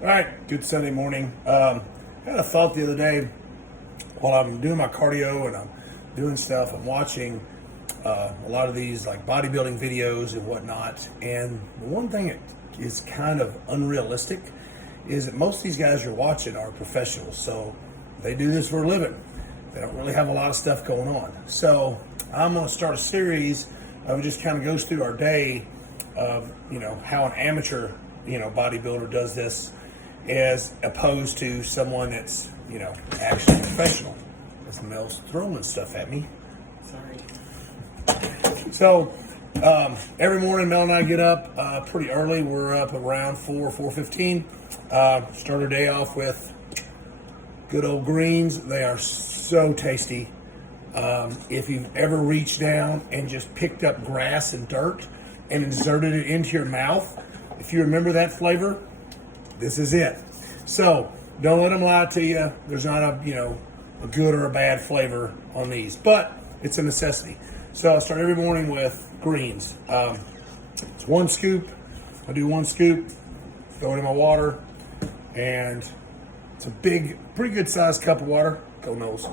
All right, good Sunday morning. Had a thought the other day while I'm doing my cardio and I'm doing stuff. I'm watching a lot of these like bodybuilding videos and whatnot. And the one thing that is kind of unrealistic is that most of these guys you're watching are professionals. So they do this for a living. They don't really have a lot of stuff going on. So I'm going to start a series of just kind of goes through our day of, how an amateur, bodybuilder does this as opposed to someone that's, actually professional. This Mel's throwing stuff at me. Sorry. So, every morning Mel and I get up pretty early. We're up around 4:15. Start our day off with good old greens. They are so tasty. If you've ever reached down and just picked up grass and dirt and inserted it into your mouth, if you remember that flavor, this is it. So don't let them lie to you. There's not a good or a bad flavor on these, but it's a necessity. So I start every morning with greens. It's one scoop. I do one scoop, throw it in my water, and it's a pretty good sized cup of water. Go knows.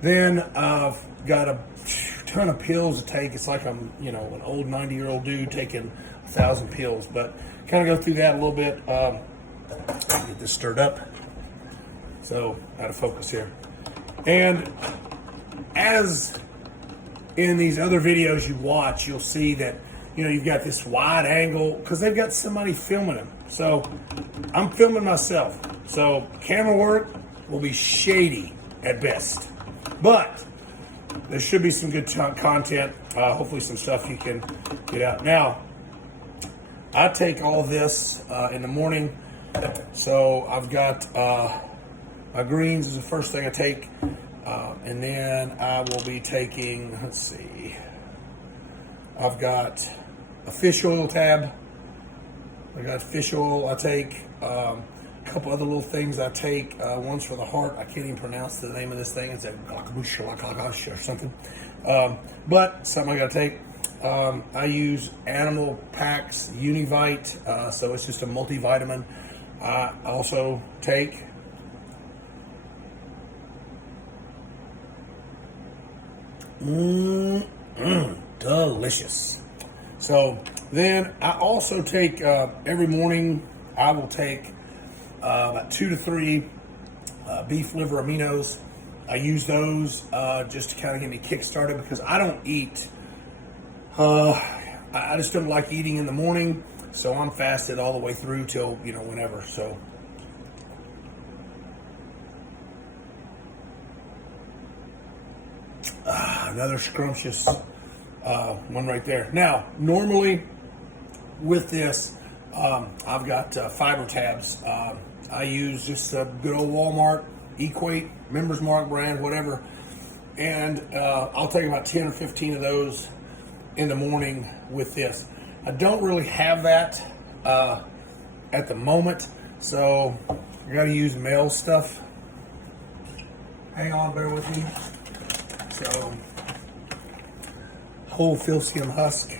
Then I've got a ton of pills to take. It's like I'm, an old 90-year-old dude taking 1,000 pills, but kind of go through that a little bit. Get this stirred up. So out of focus here. And as in these other videos you watch, you'll see that, you've got this wide angle because they've got somebody filming them. So I'm filming myself. So camera work will be shady at best. But there should be some good content, hopefully some stuff you can get out. Now, I take all this in the morning. So I've got my greens is the first thing I take. And then I will be taking, I've got a fish oil tab. I got fish oil I take. A couple other little things I take. One's for the heart. I can't even pronounce the name of this thing. It's a or something. But something I gotta take. I use Animal Packs Univite, so it's just a multivitamin. I also take delicious. So then I also take every morning. I will take about 2 to 3 beef liver aminos. I use those just to kind of get me kick started because I don't eat. I just don't like eating in the morning, so I'm fasted all the way through till whenever. So another scrumptious one right there. Now, normally with this, I've got fiber tabs. I use just a good old Walmart Equate, Members Mark brand, whatever. And I'll take about 10 or 15 of those in the morning with this. I don't really have that at the moment, so I got to use male stuff. Hang on, bear with me. So, whole Philsium husk.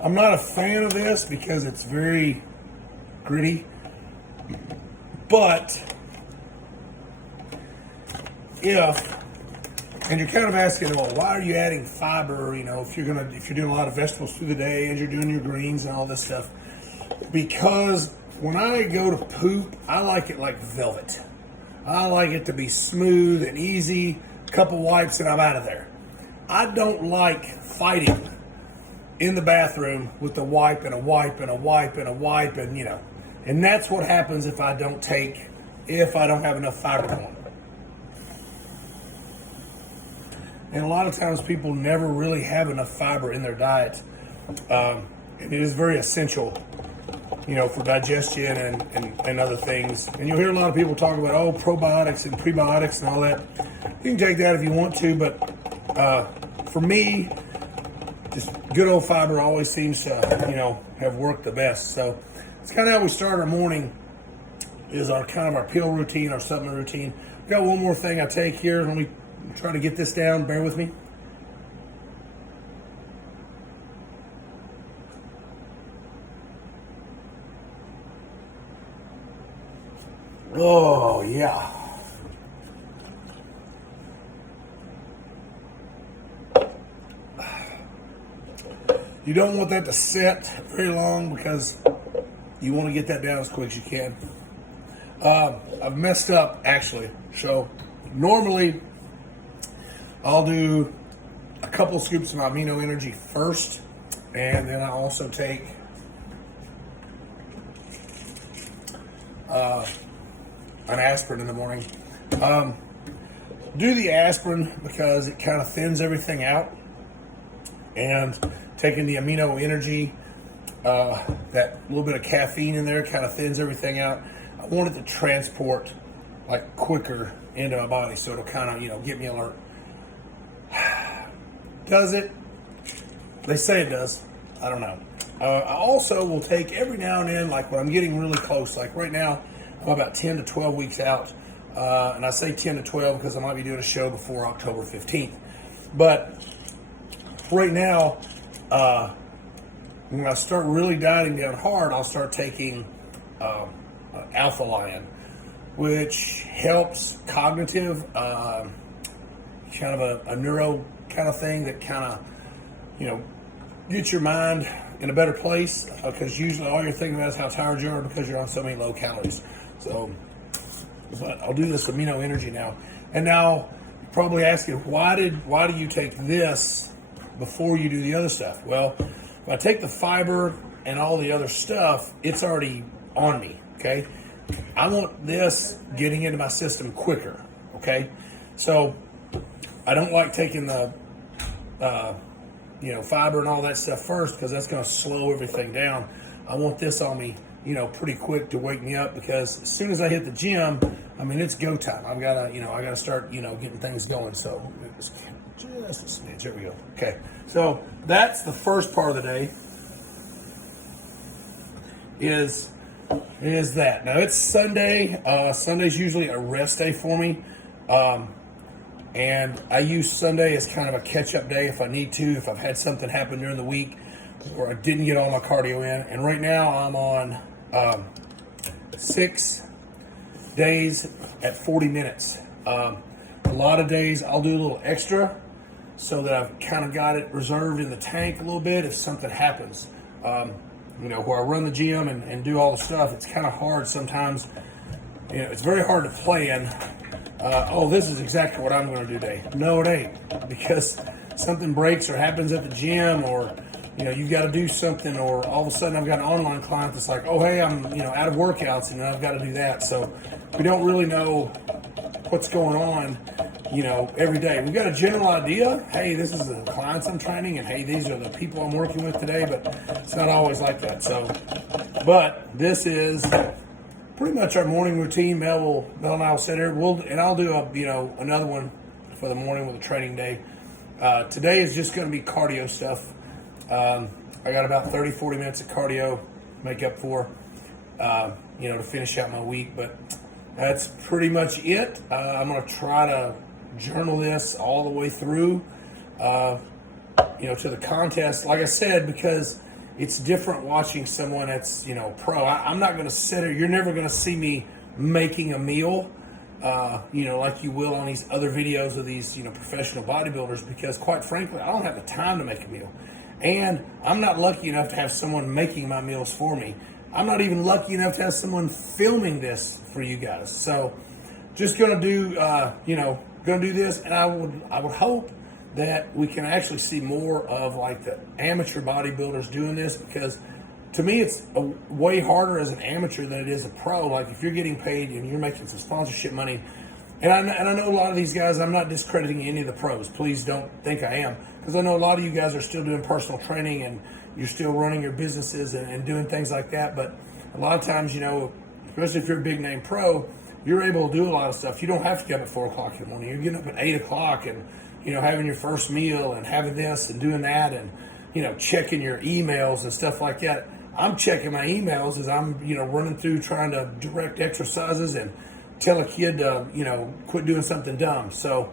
I'm not a fan of this because it's very gritty, but and you're kind of asking, well, why are you adding fiber? If you're doing a lot of vegetables through the day and you're doing your greens and all this stuff, because when I go to poop, I like it like velvet. I like it to be smooth and easy. Couple wipes and I'm out of there. I don't like fighting in the bathroom with a wipe and a wipe and a wipe and a wipe and that's what happens if I don't have enough fiber going. And a lot of times people never really have enough fiber in their diet. And it is very essential, for digestion and other things. And you'll hear a lot of people talk about, probiotics and prebiotics and all that. You can take that if you want to, but for me, just good old fiber always seems to, have worked the best. So it's kind of how we start our morning is our pill routine, our supplement routine. Got one more thing I take here. Let me try to get this down. Bear with me. Oh, yeah. You don't want that to sit very long because you want to get that down as quick as you can. I've messed up, actually. So normally I'll do a couple scoops of Amino Energy first, and then I also take an aspirin in the morning. Do the aspirin because it kind of thins everything out, and taking the Amino Energy, that little bit of caffeine in there kind of thins everything out. I want it to transport like quicker into my body, so it'll kind of, get me alert. Does it? They say it does. I don't know. I also will take every now and then, like when I'm getting really close, like right now, I'm about 10 to 12 weeks out. And I say 10 to 12 because I might be doing a show before October 15th. But right now, when I start really dieting down hard, I'll start taking Alpha Lion, which helps cognitive, kind of a neuro kind of thing that kind of, gets your mind in a better place, because usually all you're thinking about is how tired you are because you're on so many low calories. So, but I'll do this Amino Energy now. And now you're probably asking, why do you take this before you do the other stuff? Well, if I take the fiber and all the other stuff, it's already on me, okay? I want this getting into my system quicker, okay? So I don't like taking the, fiber and all that stuff first, because that's going to slow everything down. I want this on me, pretty quick to wake me up, because as soon as I hit the gym, it's go time. I gotta start, getting things going. So just a smidge. There we go. Okay. So that's the first part of the day. Is that. Now it's Sunday. Sunday's usually a rest day for me. And I use Sunday as kind of a catch-up day if I need to, if I've had something happen during the week or I didn't get all my cardio in. And right now I'm on 6 days at 40 minutes. A lot of days I'll do a little extra so that I've kind of got it reserved in the tank a little bit if something happens. Where I run the gym and do all the stuff, it's kind of hard sometimes. It's very hard to plan. This is exactly what I'm going to do today. No, it ain't, because something breaks or happens at the gym, or you've got to do something, or all of a sudden I've got an online client that's like, oh hey, I'm out of workouts and I've got to do that. So we don't really know what's going on, every day. We've got a general idea. Hey, this is the clients I'm training, and hey, these are the people I'm working with today. But it's not always like that. So, but this is pretty much our morning routine. Mel and I will sit here. I'll do another one for the morning with a training day. Today is just going to be cardio stuff. I got about 30, 40 minutes of cardio make up for, to finish out my week. But that's pretty much it. I'm going to try to journal this all the way through, to the contest. Like I said, because it's different watching someone that's, pro. I'm not going to sit here. You're never going to see me making a meal, like you will on these other videos of these, professional bodybuilders, because quite frankly, I don't have the time to make a meal. And I'm not lucky enough to have someone making my meals for me. I'm not even lucky enough to have someone filming this for you guys. So just going to do, going to do this. And I would hope that we can actually see more of like the amateur bodybuilders doing this, because to me it's way harder as an amateur than it is a pro. Like if you're getting paid and you're making some sponsorship money, and I know a lot of these guys, I'm not discrediting any of the pros, please don't think I am, because I know a lot of you guys are still doing personal training and you're still running your businesses and doing things like that. But a lot of times, especially if you're a big name pro, you're able to do a lot of stuff. You don't have to get up at 4 o'clock in the morning. You're getting up at 8 o'clock and having your first meal and having this and doing that, and checking your emails and stuff like that. I'm checking my emails as I'm running through trying to direct exercises and tell a kid to quit doing something dumb. So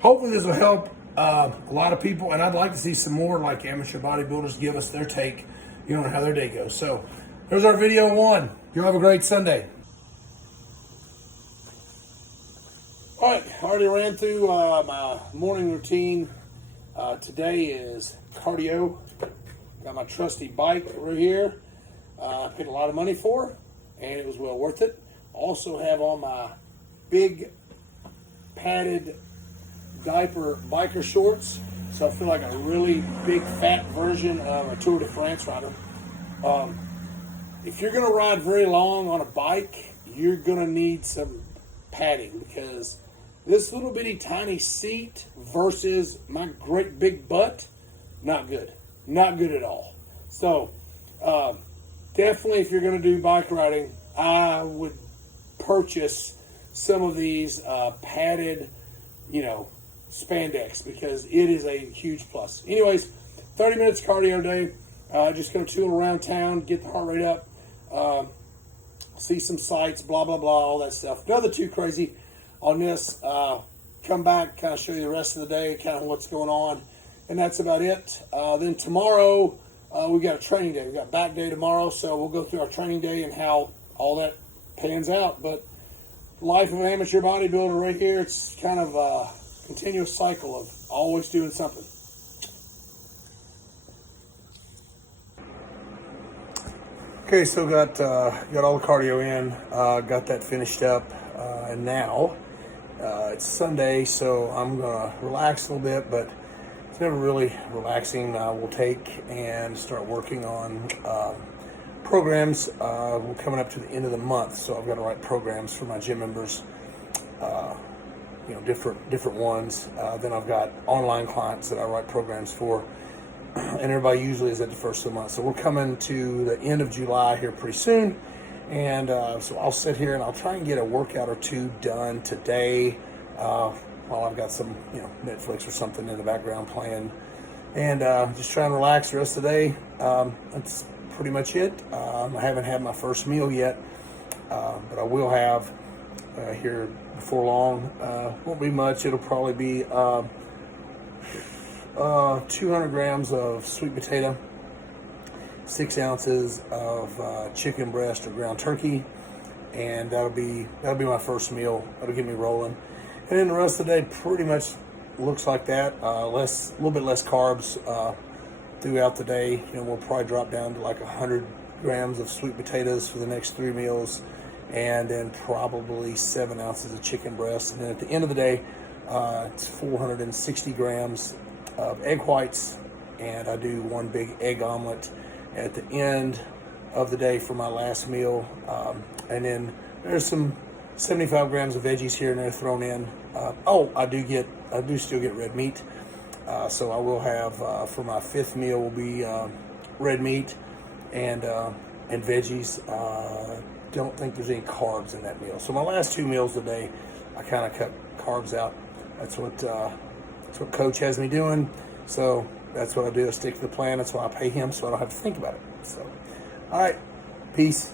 hopefully this will help a lot of people, and I'd like to see some more like amateur bodybuilders give us their take on how their day goes. So there's our video one. You'll have a great Sunday. already ran through my morning routine. Today is cardio. Got my trusty bike right here. I paid a lot of money for, and it was well worth it. Also have on my big padded diaper biker shorts, so I feel like a really big fat version of a Tour de France rider. If you're going to ride very long on a bike, you're going to need some padding, because this little bitty tiny seat versus my great big butt, not good. Not good at all. So, definitely if you're going to do bike riding, I would purchase some of these padded, spandex, because it is a huge plus. Anyways, 30 minutes cardio a day. Just going to tool around town, get the heart rate up, see some sights, blah, blah, blah, all that stuff. Nothing too crazy on this. Come back, kind of show you the rest of the day, kind of what's going on. And that's about it. Then tomorrow, we got a training day. We got back day tomorrow, so we'll go through our training day and how all that pans out. But life of an amateur bodybuilder right here, it's kind of a continuous cycle of always doing something. Okay, so got all the cardio in, got that finished up, and now it's Sunday, so I'm gonna relax a little bit, but it's never really relaxing. We'll take and start working on programs. We're coming up to the end of the month, so I've got to write programs for my gym members, different ones. Then I've got online clients that I write programs for, and everybody usually is at the first of the month. So we're coming to the end of July here pretty soon, and so I'll sit here and I'll try and get a workout or two done today, while I've got some, Netflix or something in the background playing, and just try and relax the rest of the day. That's pretty much it. I haven't had my first meal yet, but I will have here before long. Won't be much. It'll probably be 200 grams of sweet potato, 6 ounces of chicken breast or ground turkey, and that'll be my first meal. That'll get me rolling. And then the rest of the day pretty much looks like that. A little bit less carbs throughout the day. We'll probably drop down to like 100 grams of sweet potatoes for the next 3 meals, and then probably 7 ounces of chicken breast. And then at the end of the day, it's 460 grams of egg whites, and I do 1 big egg omelet at the end of the day for my last meal. And then there's some 75 grams of veggies here and there thrown in. I do still get red meat. So I will have, for my 5th meal will be red meat and veggies. Don't think there's any carbs in that meal. So my last 2 meals a day, I kind of cut carbs out. That's what Coach has me doing. So that's what I do. I stick to the plan. That's why I pay him, so I don't have to think about it. So, all right, peace.